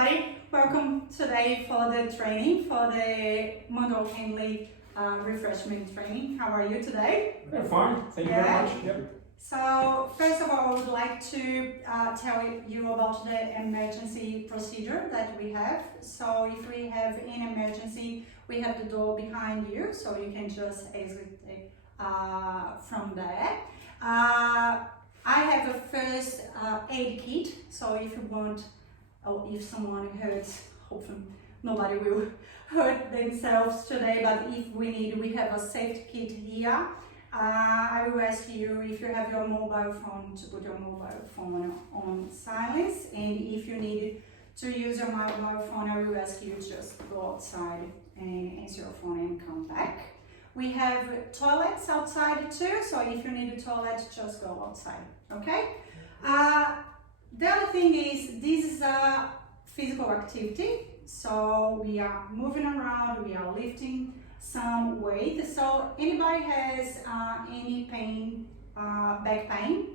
everybody, welcome today for the training, for the manual handling refreshment training. How are you today? Yeah, fine, thank you very much. Yep. So first of all, I would like to tell you about the emergency procedure that we have. So if we have an emergency, we have the door behind you, so you can just exit from there. I have a first aid kit, so if you want, or if someone hurts, hopefully nobody will hurt themselves today, but if we need, we have a safety kit here. I will ask you if you have your mobile phone to put your mobile phone on silence, and if you need to use your mobile phone, I will ask you just go outside and answer your phone and come back. We have toilets outside too, so if you need a toilet, just go outside, okay? The other thing is, this is a physical activity, so we are moving around, we are lifting some weight. So anybody has any pain, back pain?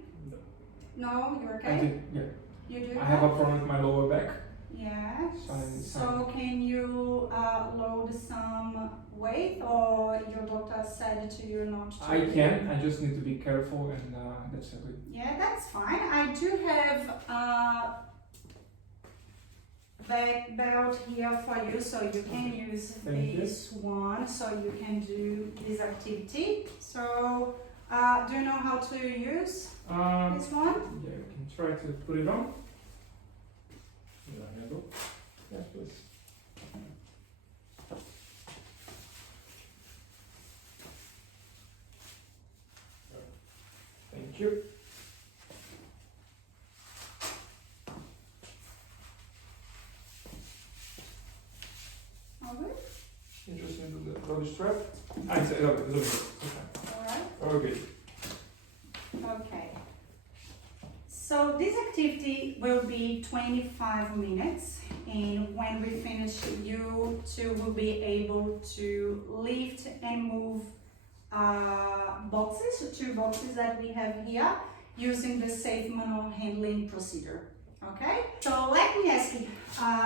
No, you're okay? I do, yeah. You do? I have a problem with my lower back. Yeah. So So can you load some weight, or your doctor said to you not to? I can, I just need to be careful, and that's it. Yeah, that's fine. I do have back belt here for you, so you can use this one, so you can do this activity. So do you know how to use this one? Yeah, we can try to put it on. Yes, please. Thank you. Okay. You just need to do the strap. I said, okay, okay. Alright. Okay. Okay. So this activity will be 25 minutes, and when we finish, you two will be able to lift and move boxes, 2 boxes that we have here, using the safe manual handling procedure. Okay? So let me ask you,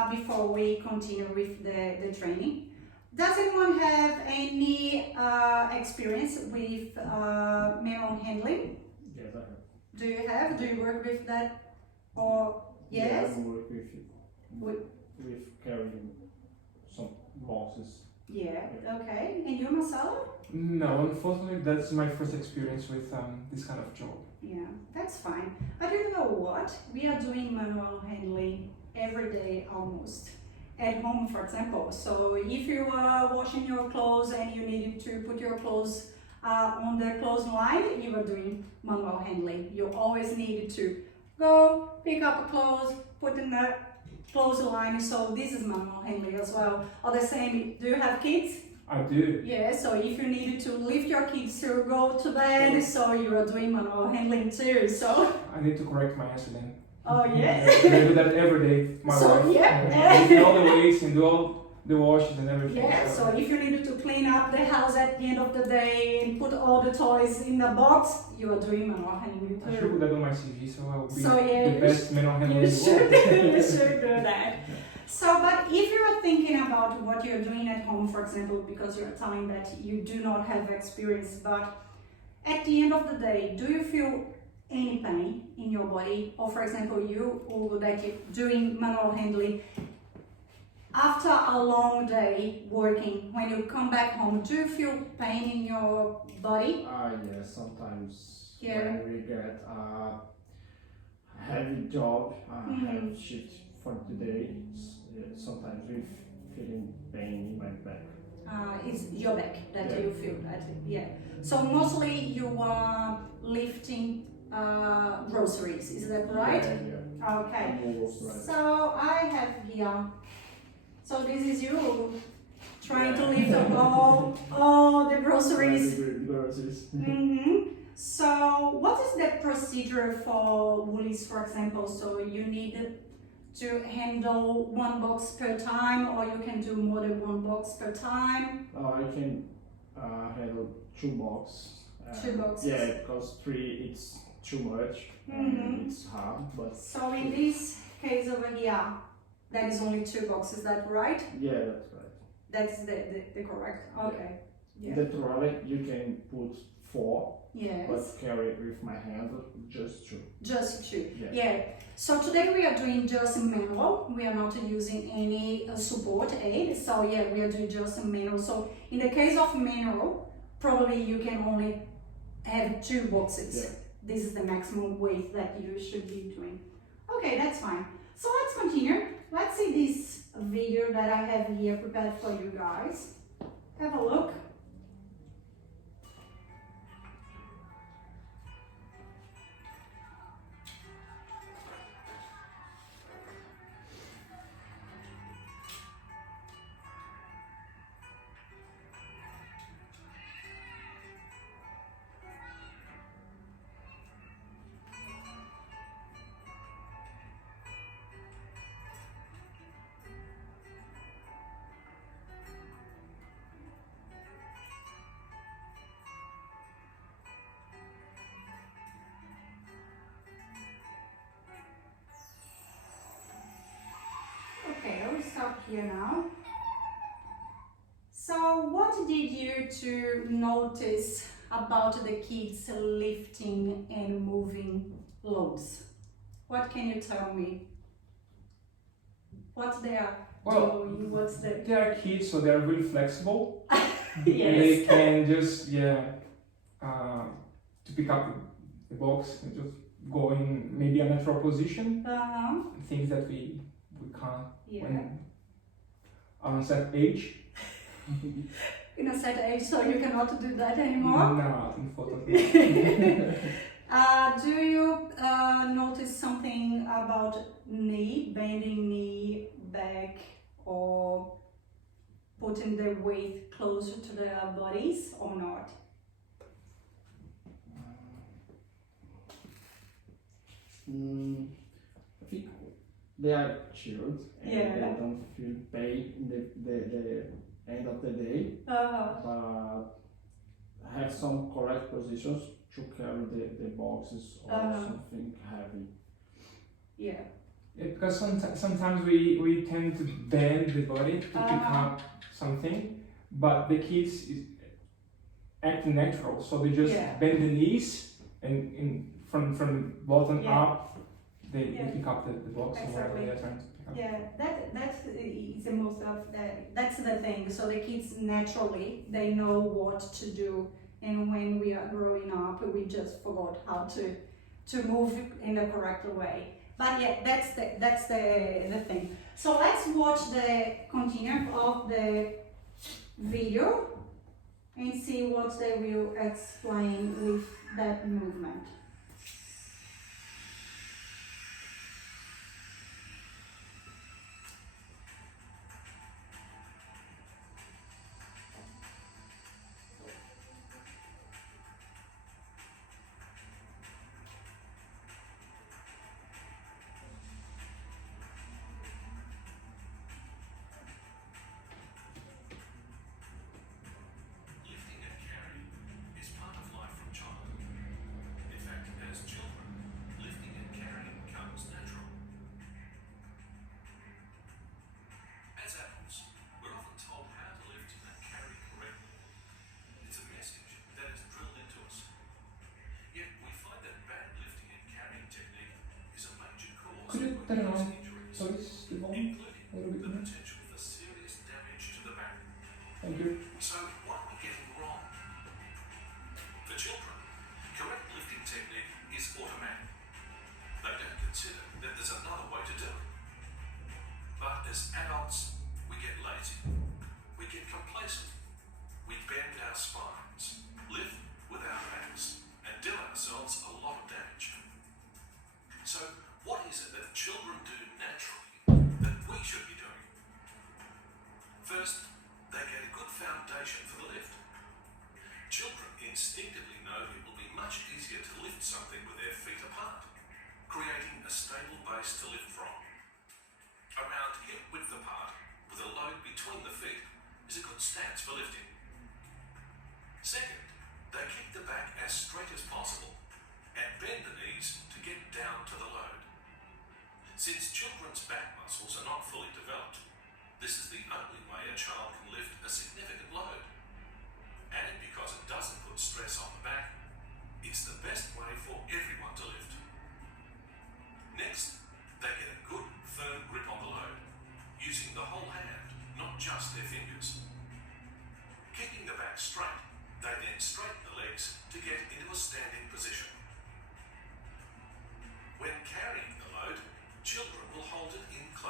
before we continue with the training, does anyone have any experience with manual handling? Yes, I have. Do you have? Do you work with that? Or yes? Yeah, I work with carrying some boxes. Yeah, okay. And you, Marcelo? No, unfortunately, that's my first experience with this kind of job. Yeah, that's fine. But you know what? We are doing manual handling every day almost. At home, for example. So if you are washing your clothes and you needed to put your clothes on the clothesline, you are doing manual handling. You always needed to go pick up a clothes, put in the clothesline. So this is manual handling as well. Or the same, do you have kids? I do. Yeah, so if you needed to lift your kids to go to bed, so you are doing manual handling too. So I need to correct my answer then. oh yes. I do that every day, my So, wife. yeah. Do all the weights and do all the washes and everything. Yeah, so if you needed to clean up the house at the end of the day and put all the toys in the box, you are doing manual handling I should too. put that on my CV, so I'll be So, yeah, the best manual handler You in the world. should, you should do that. So, but if you are thinking about what you're doing at home, for example, because you're telling that you do not have experience, but at the end of the day, do you feel any pain in your body? Or for example, you who that you're doing manual handling, after a long day working, when you come back home, do you feel pain in your body? Yes, sometimes Yeah. when we get a heavy job, heavy shift for the day, sometimes we feeling pain in my back. It's your back that Yeah. you feel that, yeah. So mostly you are lifting groceries, is that right? Yeah. Okay. I'm almost right. So I have here, so this is you trying to lift up all the groceries. Groceries. So what is the procedure for woolies, for example? So you need to handle 1 box per time, or you can do more than 1 box per time? I can handle 2 boxes. 2 boxes. Yeah, because 3 it's too much and it's hard. But So in this case over here, That is only 2 boxes, is that right? Yeah, that's right. That's the correct, okay. Yeah. The trolley you can put 4, Yes. but carry with my hand just 2. Just 2. Yeah. Yeah. So today we are doing just manual. We are not using any support aid. So yeah, we are doing just manual. So in the case of manual, probably you can only have 2 boxes. Yeah. This is the maximum weight that you should be doing. Okay, that's fine. So let's continue. Let's see this video that I have here prepared for you guys. Have a look. Okay, I will stop here now. So what did you to notice about the kids lifting and moving loads? What can you tell me? What they are doing? What's the... They are kids, so they are really flexible. Yes. And they can just, to pick up the box and just go in maybe a natural position. Things that we can't when on a set age. In a set age, so you cannot do that anymore? No, unfortunately. Do you notice something about knee, bending knee, back, or putting the weight closer to their bodies or not? I think they are chilled and they don't feel pain in the end of the day, but have some correct positions to carry the boxes or something heavy. Yeah. Because sometimes we tend to bend the body to pick up something, but the kids act natural, so they just bend the knees and from the bottom up, they pick up the box or whatever they are trying to pick up. Yeah, that's the most of that's the thing. So the kids naturally they know what to do, and when we are growing up, we just forgot how to move in the correct way. But yeah, that's the thing. So let's watch the continue of the video and see what they will explain with that movement. Could you turn on, please, the volume a little bit more? Thank you. So what are we getting wrong? For children, correct lifting technique is automatic. They don't consider that there's another way to do it. But as adults, we get lazy. We get complacent. We bend our spines, lift with our backs, and do ourselves a lot of damage. So what is it that children do naturally that we should be doing? First, they get a good foundation for the lift. Children instinctively know it will be much easier to lift something with their feet apart, creating a stable base to lift from. Around hip width apart, with a load between the feet, is a good stance for lifting. Second, they keep the back as straight as possible and bend the knees to get down to the load. Since children's back muscles are not fully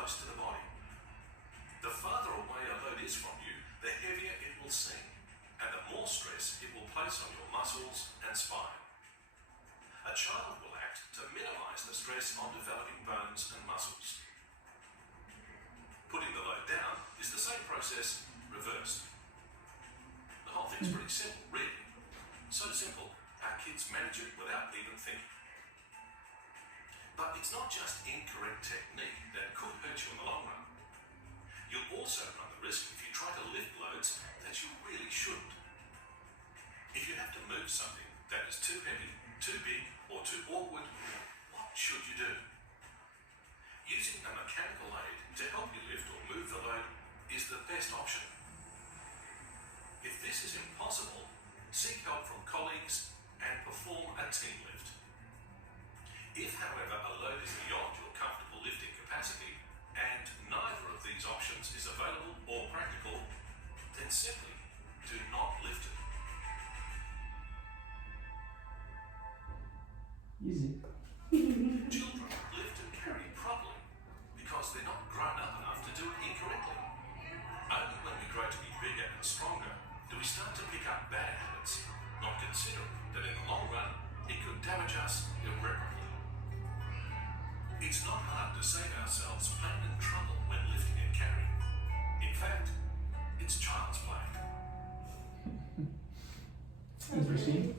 close to the body. The farther away a load is from you, the heavier it will seem, and the more stress it will place on your muscles and spine. A child will act to minimise the stress on developing bones and muscles. Putting the load down is the same process reversed. The whole thing's pretty simple, really. So simple, our kids manage it without even thinking. But it's not just incorrect technique that could hurt you in the long run. You'll also run the risk if you try to lift loads that you really shouldn't. If you have to move something that is too heavy, too big, or too awkward, what should you do? Using a mechanical aid to help you lift or move the load is the best option. If this is impossible, seek help from colleagues and perform a team lift. If, however, a load is beyond your comfortable lifting capacity and neither of these options is available or practical, then simply do not lift it. Easy. Children lift and carry properly because they're not grown up enough to do it incorrectly. Only when we grow to be bigger and stronger do we start to pick up bad habits, not considering that in the long run it could damage us irreparably. It's not hard to save ourselves pain and trouble when lifting and carrying. In fact, it's child's play. Interesting.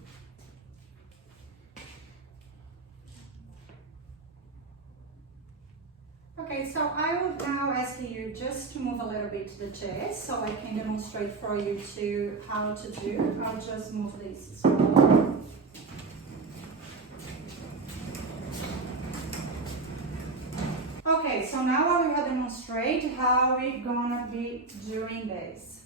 Okay, so I will now ask you just to move a little bit to the chair so I can demonstrate for you to how to do. I'll just move this as well. Okay, so now I will demonstrate how we're gonna be doing this.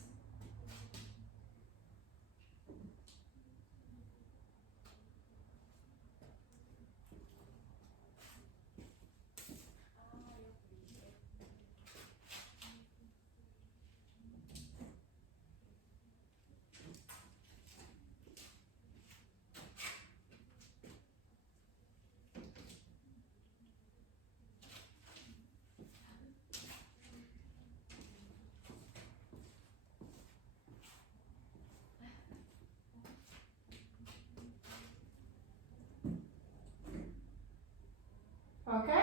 Okay.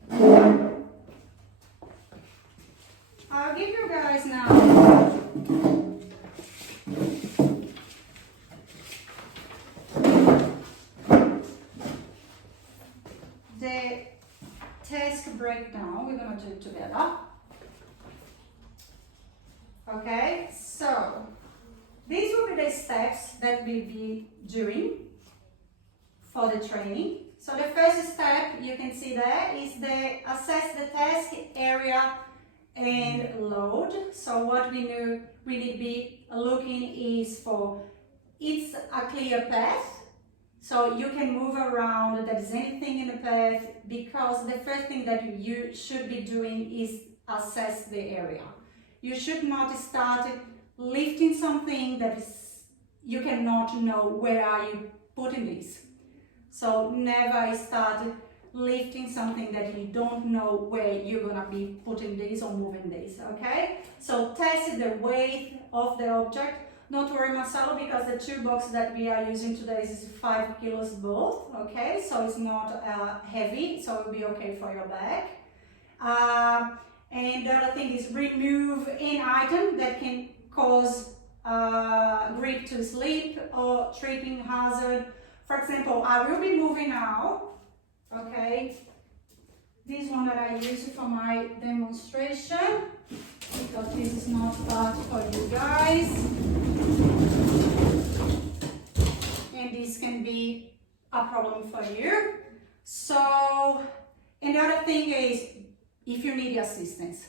I'll give you guys now the task breakdown. We're gonna do it together. Okay, so these will be the steps that we'll be doing for the training. So the first step you can see there is the assess the task area and load. So what we need to be looking is for it's a clear path. So you can move around if there's anything in the path, because the first thing that you should be doing is assess the area. You should not start lifting something that is you cannot know where are you putting this. So never start lifting something that you don't know where you're gonna be putting this or moving this, okay? So test the weight of the object. Don't worry, Marcelo, because the two boxes that we are using today is 5 kilos both, okay? So it's not heavy, so it will be okay for your bag. And the other thing is remove any item that can cause grip to slip or tripping hazard. For example, I will be moving now, okay? This one that I used for my demonstration, because this is not part for you guys. And this can be a problem for you. So, and the other thing is, if you need assistance,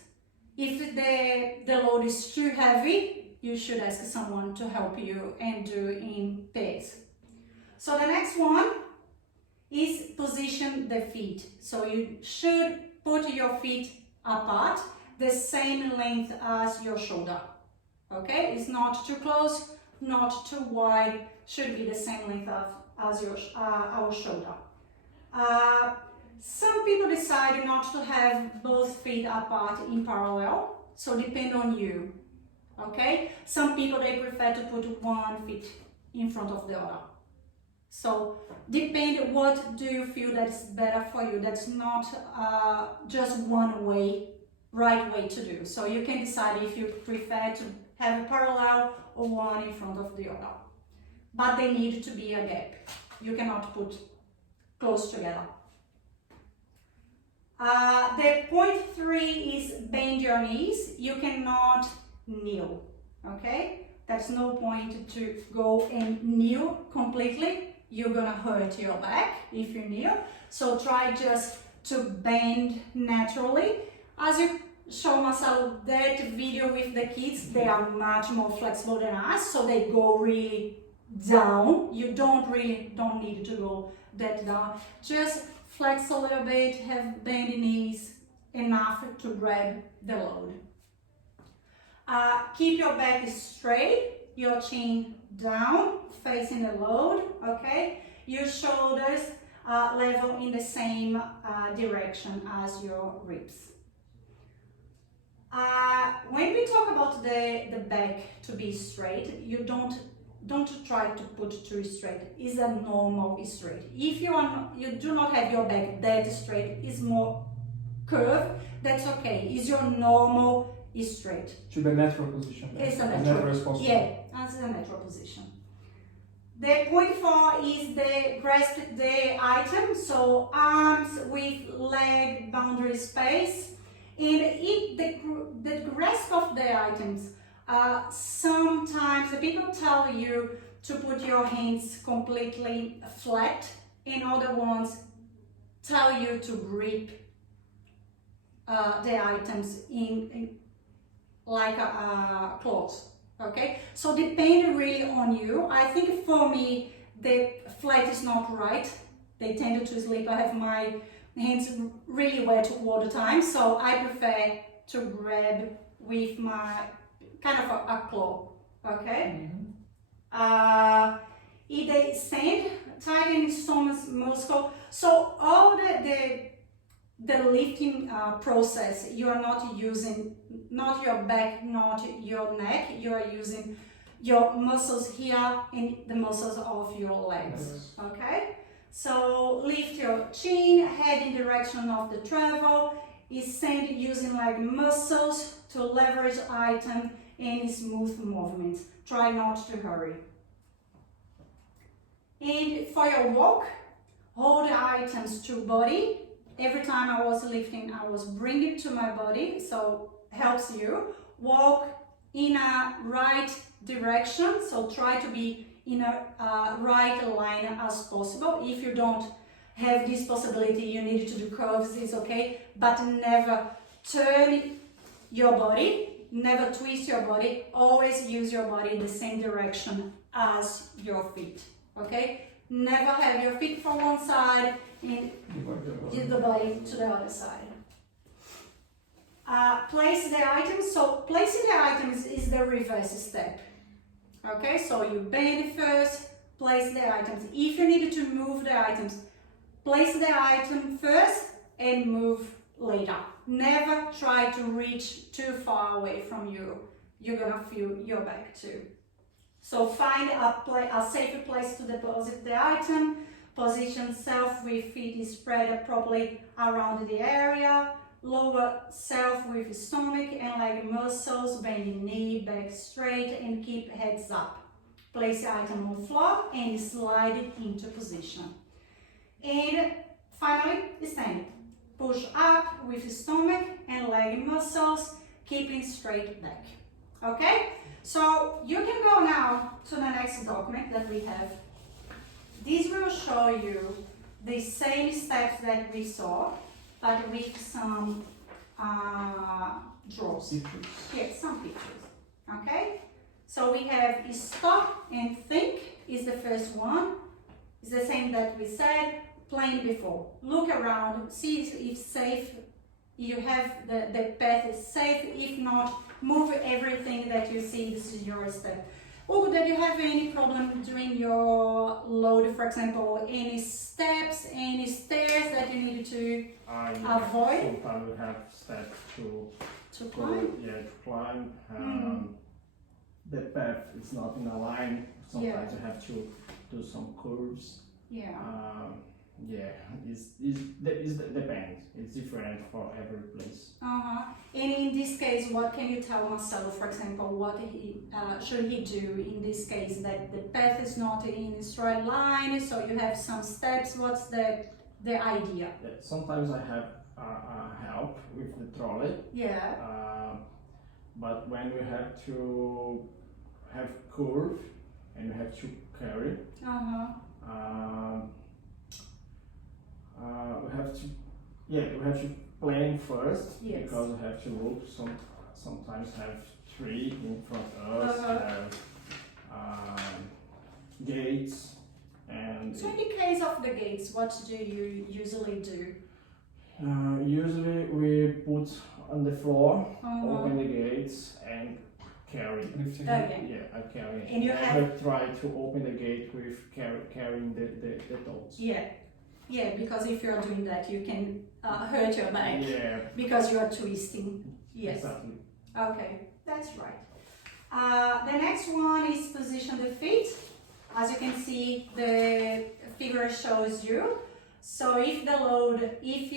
if the load is too heavy, you should ask someone to help you and do in pairs. So the next one is position the feet. So you should put your feet apart, the same length as your shoulder. Okay, it's not too close, not too wide, should be the same length as our shoulder. Some people decide not to have both feet apart in parallel, so depend on you, okay? Some people, they prefer to put one foot in front of the other. So depend what do you feel that's better for you. That's not just one way, right way to do. So you can decide if you prefer to have a parallel or one in front of the other. But they need to be a gap. You cannot put close together. The point 3 is bend your knees. You cannot kneel, okay? That's no point to go and kneel completely. You're gonna hurt your back if you kneel. So try just to bend naturally. As you show Marcelo that video with the kids, they are much more flexible than us, so they go really down. You don't need to go that down. Just flex a little bit, have bendy knees, enough to grab the load. Keep your back straight, your chin down, facing the load, okay? Your shoulders level in the same direction as your ribs. When we talk about the back to be straight, you don't try to put too straight. It's a normal straight. If you do not have your back that straight, it's more curved, that's okay. It's your normal straight. To the natural position. It's a natural as possible. Yeah, that's the natural position. The point 4 is the grasp the item, so arms with leg boundary space. And the grasp of the items, sometimes the people tell you to put your hands completely flat, and other ones tell you to grip the items in like a close, okay? So depend really on you. I think for me, the flat is not right. They tend to sleep. I have my hands really wet all the time, so I prefer to grab with my kind of a claw, okay? If they stand, tighten stomach muscle. So all the lifting process, you are not using, not your back, not your neck, you are using your muscles here and the muscles of your legs, okay? So lift your chin, head in direction of the travel, stand using like muscles to leverage item and smooth movement. Try not to hurry. And for your walk, hold the items to body. Every time I was lifting, I was bringing it to my body, so helps you. Walk in a right direction, so try to be in a right line as possible. If you don't have this possibility, you need to do curves, it's okay, but never turn your body, never twist your body, always use your body in the same direction as your feet, okay? Never have your feet from one side and give the body to the other side. Place the items, so placing the items is the reverse step. Okay, so you bend first, place the items. If you need to move the items, place the item first and move later. Never try to reach too far away from you. You're gonna feel your back too. So find a safer place to deposit the item. Position self with feet spread properly around the area. Lower self with stomach and leg muscles, bending knee, back straight, and keep heads up. Place the item on the floor and slide it into position. And finally, stand. Push up with stomach and leg muscles, keeping straight back. Okay? So you can go now to the next document that we have. This will show you the same steps that we saw, but with some draws. Yes, some pictures. Okay? So we have stop and think is the first one. It's the same that we said, plain before. Look around, see if safe, you have the path is safe. If not, move everything that you see. This is your step. Hugo, did you have any problem doing your load, for example, any steps, any stairs that you needed to avoid? Sometimes we have steps to climb? To climb. The path is not in a line. Sometimes you have to do some curves. Yeah. It depends. It's different for every place. And in this case, what can you tell Marcelo, for example, what should he do in this case, that the path is not in a straight line, so you have some steps? What's the idea? Sometimes I have help with the trolley. Yeah. But when we have to have curve and we have to carry, we have to plan first. Yes. Because we have to look. Sometimes have tree in front of us, have gates, and. So in the case of the gates, what do you usually do? Usually we put on the floor, open the gates, and carry. Okay. Yeah, I carry. And you never try to open the gate with carrying the dolls. Yeah. Yeah, because if you're doing that, you can hurt your back. Yeah. Because you are twisting. Yes. Exactly. Okay, that's right. The next one is position the feet. As you can see, the figure shows you. So if the load, if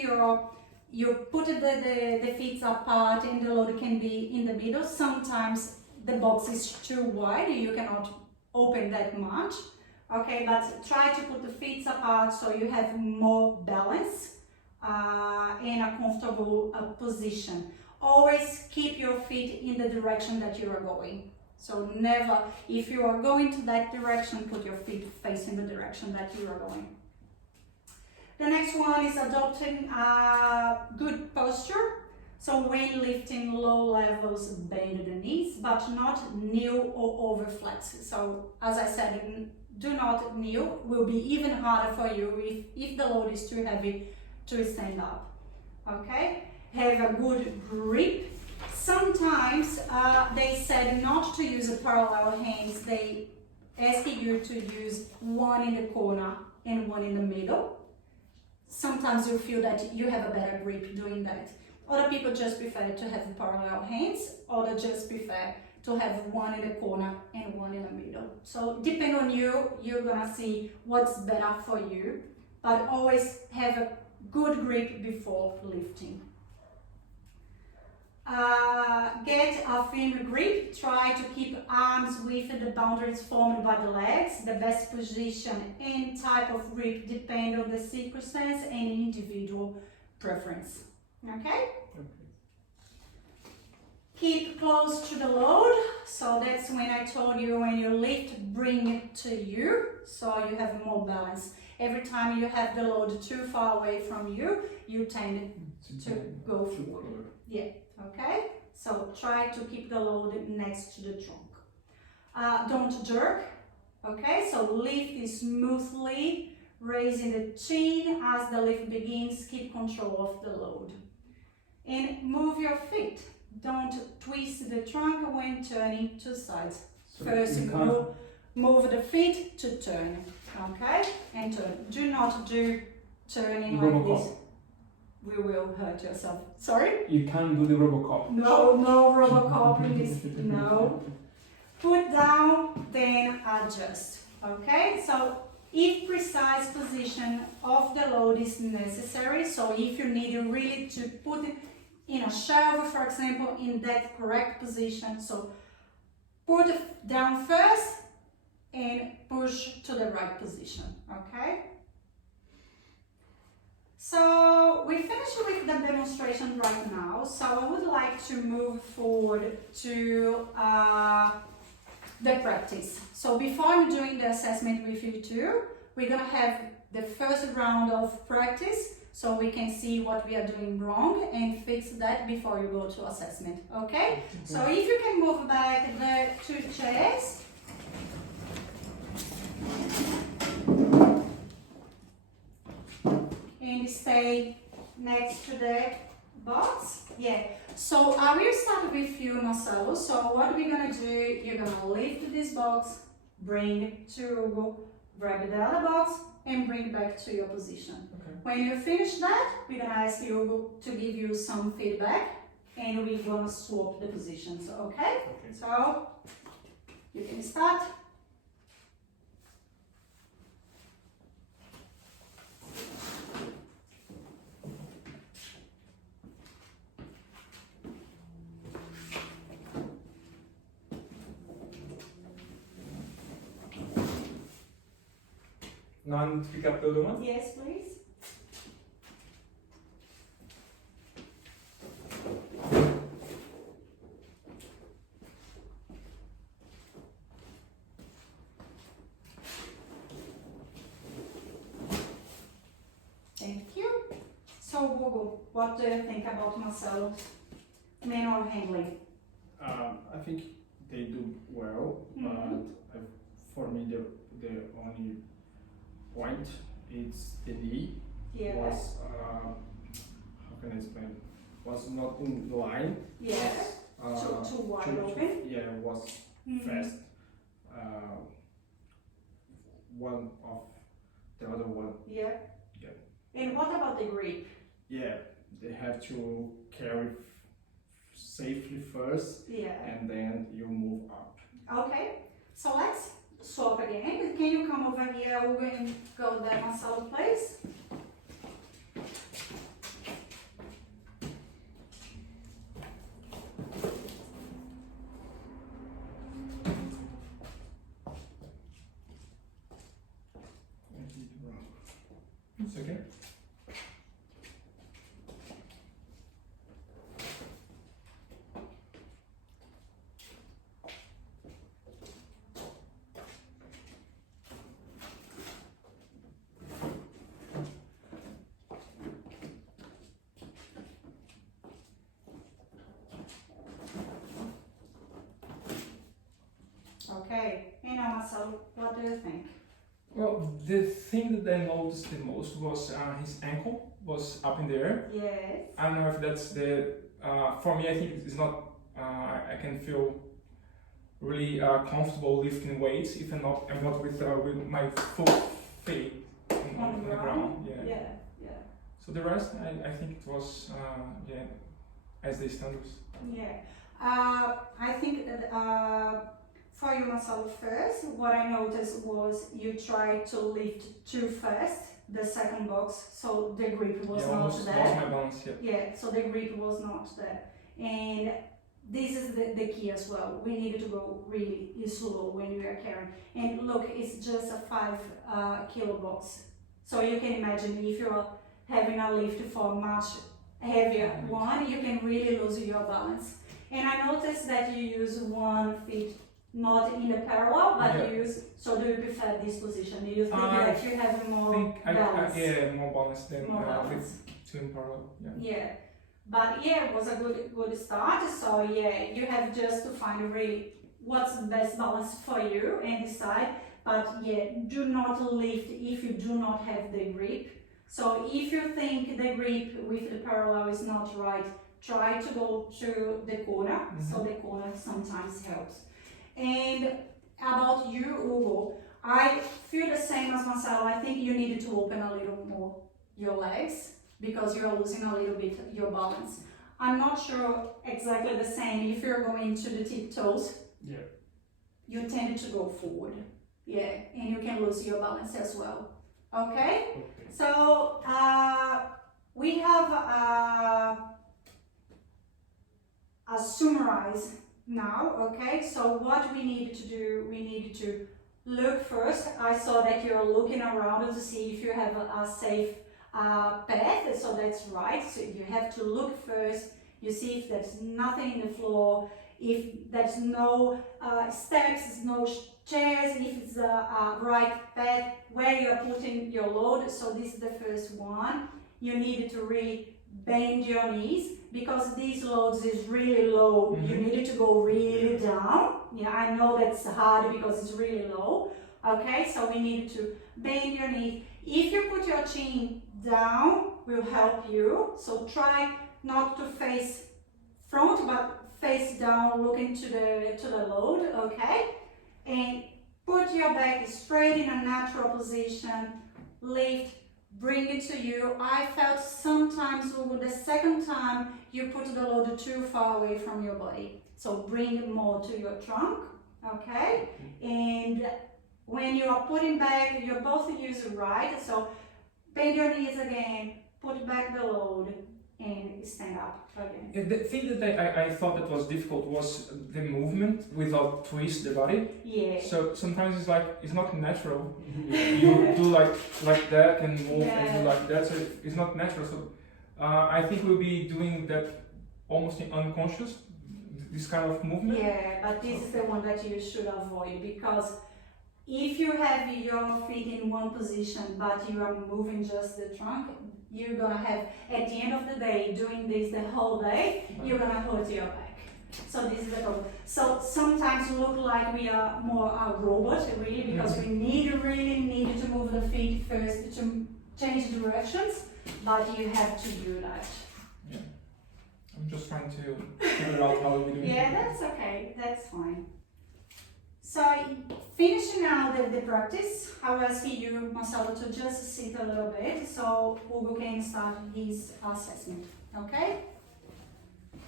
you put the feet apart and the load can be in the middle, sometimes the box is too wide, you cannot open that much. Okay, but try to put the feet apart so you have more balance and a comfortable position. Always keep your feet in the direction that you are going. So never, if you are going to that direction, put your feet facing the direction that you are going. The next one is adopting a good posture. So when lifting low levels, bend the knees, but not kneel or over flex. So as I said, do not kneel. Will be even harder for you if the load is too heavy to stand up. Okay? Have a good grip. Sometimes they said not to use a parallel hands. They ask you to use one in the corner and one in the middle. Sometimes you feel that you have a better grip doing that. Other people just prefer to have parallel hands, others just prefer to have one in the corner and one in the middle. So depending on you, you're gonna see what's better for you, but always have a good grip before lifting. Get a firm grip. Try to keep arms within the boundaries formed by the legs. The best position and type of grip depend on the circumstance and individual preference. Okay? Keep close to the load. So that's when I told you when you lift, bring it to you so you have more balance. Every time you have the load too far away from you, you tend to go forward. Yeah. Okay, so try to keep the load next to the trunk. Don't jerk. Okay, so lift smoothly, raising the chin as the lift begins. Keep control of the load. And move your feet. Don't twist the trunk when turning to sides. So first, move the feet to turn. Okay, and turn. Do not do turning like this. We will hurt yourself. Sorry? You can't do the Robocop. No Robocop, please. No. Put down, then adjust. Okay? So, if precise position of the load is necessary, so if you need really to put it in a shelf, for example, in that correct position, so put it down first and push to the right position. Okay? So we finished with the demonstration right now, so I would like to move forward to the practice. So before I'm doing the assessment with you two, we're gonna have the first round of practice so we can see what we are doing wrong and fix that before you go to assessment, okay? So if you can move back the two chairs. And stay next to the box. Yeah. So I will start with you, Marcelo. So what we're gonna do, you're gonna lift this box, bring to Hugo, grab the other box, and bring back to your position. Okay. When you finish that, we're gonna ask Hugo to give you some feedback, and we're gonna swap the positions. Okay? Okay. So you can start. Now I need to pick up the other one? Yes, please. Thank you. So, Hugo, what do you think about Marcelo's manual handling? I think they do well, but for me the only point is the D Yeah. was how can I explain? Was not in line. Yeah. Was, Too wide open. yeah, was fast. One of the other one. Yeah. Yeah. And what about the grip? Yeah, they have to carry safely first, Yeah. and then you move up. Okay. So let's swap again. Can you come over here? We're going to go there, Marcelo, please. It's okay. Okay. And now, Marcelo, what do you think? Well, the thing that I noticed the most was his ankle was up in the air. Yes. I don't know if that's the, for me I think it's not, I can feel really comfortable lifting weights if I'm not with my full feet on the ground. Yeah. Yeah. Yeah. So the rest, I think it was, yeah, as the standards. Yeah. I think that for you, Marcelo, first, what I noticed was you tried to lift too fast the second box, so the grip was not almost there. lost my balance, yeah. Yeah, so the grip was not there. And this is the key as well. We needed to go really slow when we are carrying. And look, it's just a 5 kilo box. So you can imagine if you're having a lift for a much heavier one, you can really lose your balance. And I noticed that you use one feet not in the parallel, but you use, so do you prefer this position? Do you think that you have more balance? Yeah, more balance than More balance. with two in parallel, yeah. Yeah, but yeah, it was a good start. So yeah, you have just to find really what's the best balance for you and decide. But yeah, do not lift if you do not have the grip. So if you think the grip with the parallel is not right, try to go to the corner. So the corner sometimes helps. And about you, Hugo, I feel the same as Marcelo. I think you needed to open a little more your legs because you're losing a little bit your balance. I'm not sure exactly the same. If you're going to the tiptoes, yeah, you tend to go forward. Yeah, and you can lose your balance as well. Okay? So we have a summarize now, okay? So what we need to do, we need to look first. I saw that you're looking around to see if you have a safe path, so that's right. So you have to look first. You see if there's nothing in the floor, if there's no steps, no chairs, if it's a right path where you're putting your load. So this is the first one. You need to really bend your knees because these loads is really low. You need to go really down. Yeah, I know that's hard because it's really low. Okay, so we need to bend your knees. If you put your chin down, will help you. So try not to face front, but face down, looking to the load, okay? And put your back straight in a natural position, lift, bring it to you. I felt sometimes with the second time you put the load too far away from your body. So bring it more to your trunk, okay? And when you are putting back, you're both using right. So bend your knees again, put back the load, and stand up again. The thing that I thought that was difficult was the movement without twist the body. Yeah. So sometimes it's not natural. You do like that and move and do like that, so it's not natural. So I think we'll be doing that almost unconscious, this kind of movement. Yeah, but this is the one that you should avoid, because if you have your feet in one position but you are moving just the trunk, you're gonna have, at the end of the day, doing this the whole day, you're gonna hurt your back. So this is the problem. So sometimes we look like we are more a robot, really, because we really need to move the feet first to change directions, but you have to do that. Yeah. I'm just trying to figure out how we do it. Yeah, that's okay, that's fine. So finishing now the practice, I will ask you, Marcelo, to just sit a little bit so Hugo can start his assessment, okay?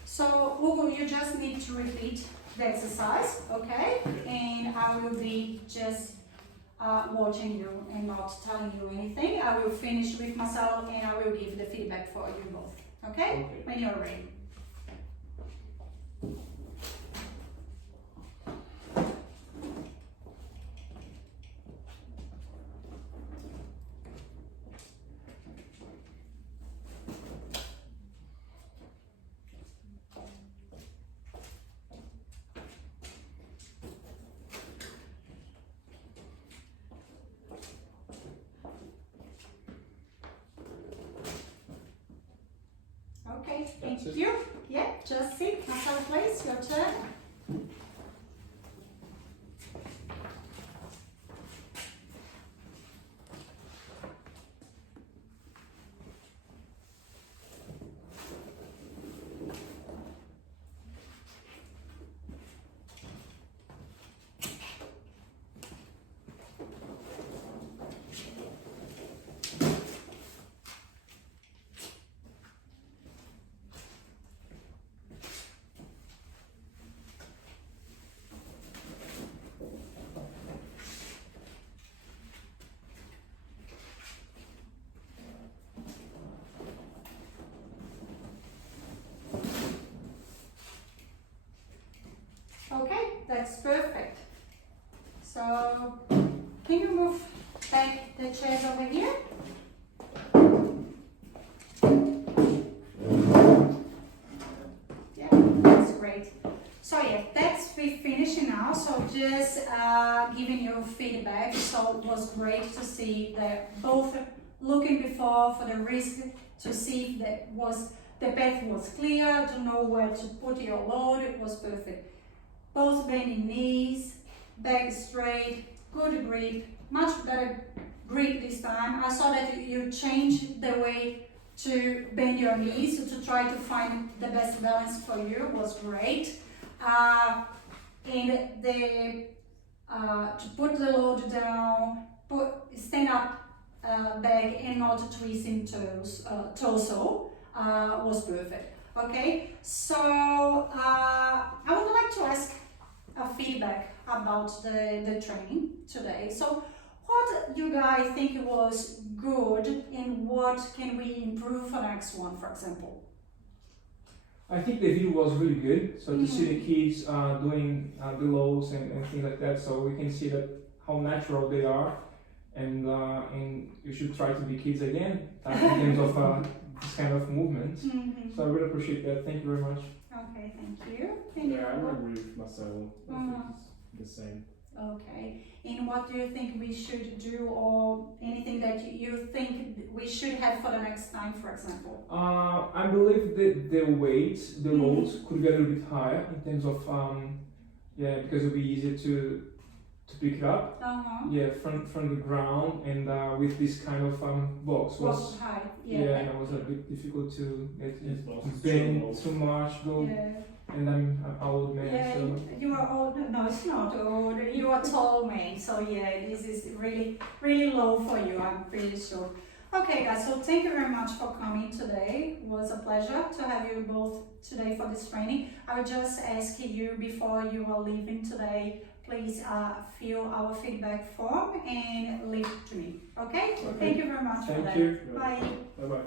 So Hugo, you just need to repeat the exercise, okay? And I will be just watching you and not telling you anything. I will finish with Marcelo and I will give the feedback for you both, okay? When you're ready. Okay, thank you. Yeah, just sit. Marcelo, please, your turn. Okay, that's perfect. So, can you move back the chairs over here? Yeah, that's great. So yeah, that's we finishing now. So just giving you feedback. So it was great to see that both looking before for the risk to see if the path was clear, to know where to put your load. It was perfect. Both bending knees, back straight, good grip, much better grip this time. I saw that you changed the way to bend your knees to try to find the best balance for you. Was great. And to put the load down, stand up back and not twisting torso was perfect. Okay, so I would like to ask a feedback about the training today. So what you guys think was good and what can we improve for next one, for example? I think the video was really good. So to see the kids doing the loads and things like that, so we can see that how natural they are, and you should try to be kids again in terms of this kind of movement. So I really appreciate that. Thank you very much. Okay, thank you. Yeah, I agree with Marcelo. I think it's the same. Okay, and what do you think we should do, or anything that you think we should have for the next time, for example? I believe that the weights, the loads could get a little bit higher in terms of, because it would be easier to pick it up. Yeah, from the ground, and with this kind of box was high. yeah, and it was a bit difficult to get It was bend too much, go. Yeah. And I'm an old man, Yeah, so you are old. No, it's not old. You are tall man. So yeah, this is really, really low for you. I'm pretty sure. Okay, guys. So thank you very much for coming today. It was a pleasure to have you both today for this training. I would just ask you before you are leaving today, please fill our feedback form and leave it to me. Okay? Thank you very much for that. thank you. Bye. Bye bye.